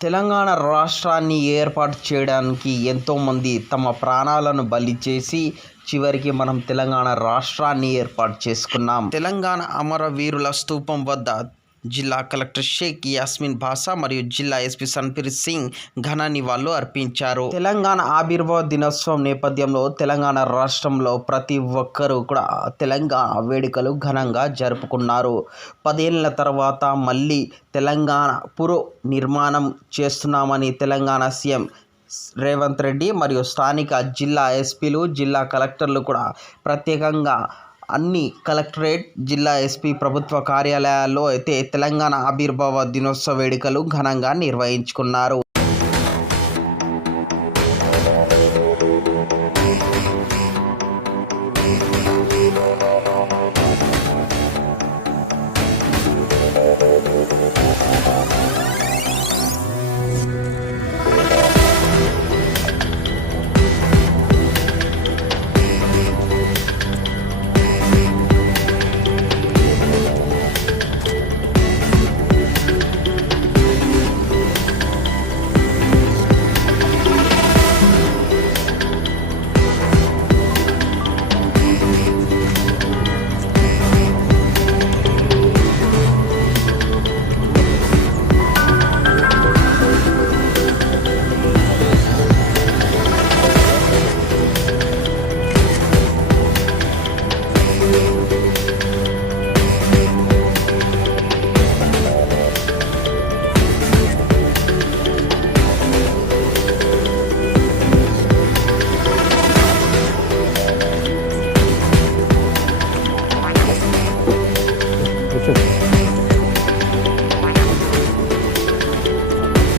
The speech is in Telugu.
తెలంగాణ రాష్ట్రాన్ని ఏర్పాటు చేయడానికి ఎంతోమంది తమ ప్రాణాలను బలి చేసి చివరికి మనం తెలంగాణ రాష్ట్రాన్ని ఏర్పాటు చేసుకున్నాం. తెలంగాణ అమరవీరుల స్తూపం వద్ద జిల్లా కలెక్టర్ షేక్ యాస్మిన్ బాషా మరియు జిల్లా ఎస్పీ సన్ప్రీత్ సింగ్ ఘన నివాళులు అర్పించారు. తెలంగాణ ఆవిర్భావ దినోత్సవం నేపథ్యంలో తెలంగాణ రాష్ట్రంలో ప్రతి ఒక్కరూ కూడా తెలంగాణ వేడుకలు ఘనంగా జరుపుకున్నారు. 10 ఏళ్ల తర్వాత మళ్ళీ తెలంగాణ పునః నిర్మాణం చేస్తున్నామని తెలంగాణ సీఎం రేవంత్ రెడ్డి మరియు స్థానిక జిల్లా ఎస్పీలు, జిల్లా కలెక్టర్లు కూడా ప్రత్యేకంగా అన్ని కలెక్టరేట్, జిల్లా ఎస్పీ ప్రభుత్వ కార్యాలయాల్లో అయితే తెలంగాణ ఆవిర్భావ దినోత్సవ వేడుకలు ఘనంగా నిర్వహించుకున్నారు.